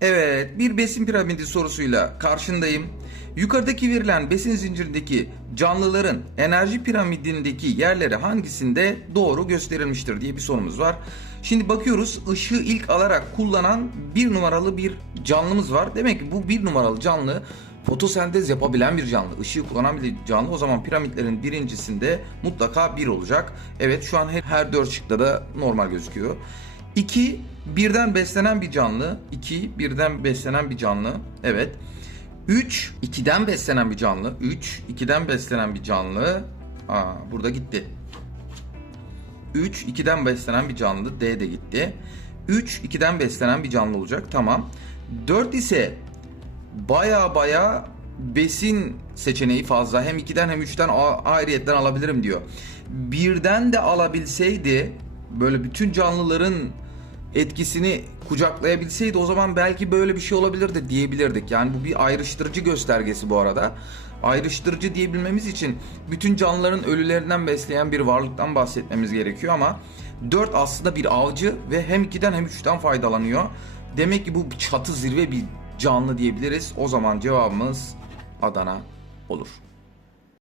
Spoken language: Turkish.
Evet, bir besin piramidi sorusuyla karşındayım. Yukarıdaki verilen besin zincirindeki canlıların enerji piramidindeki yerleri hangisinde doğru gösterilmiştir diye bir sorumuz var. Şimdi bakıyoruz ışığı ilk alarak kullanan bir numaralı bir canlımız var. Demek ki bu bir numaralı canlı fotosentez yapabilen bir canlı. Işığı kullanan bir canlı. O zaman piramitlerin birincisinde mutlaka bir olacak. Evet şu an her, her dört şıkta da normal gözüküyor. 2. Birden beslenen bir canlı. 2. Birden beslenen bir canlı. Evet. 3. 2'den beslenen bir canlı. 3. 2'den beslenen bir canlı. Aa, burada gitti. 3. 2'den beslenen bir canlı. D de gitti. 3. 2'den beslenen bir canlı olacak. Tamam. 4 ise baya baya besin seçeneği fazla. Hem 2'den hem 3'ten a- ayrıyetten alabilirim diyor. Birden de alabilseydi böyle bütün canlıların etkisini kucaklayabilseydi o zaman belki böyle bir şey olabilirdi diyebilirdik. Yani bu bir ayrıştırıcı göstergesi bu arada. Ayrıştırıcı diyebilmemiz için bütün canlıların ölülerinden besleyen bir varlıktan bahsetmemiz gerekiyor ama 4 aslında bir avcı ve hem 2'den hem 3'ten faydalanıyor. Demek ki bu çatı zirve bir canlı diyebiliriz. O zaman cevabımız Adana olur.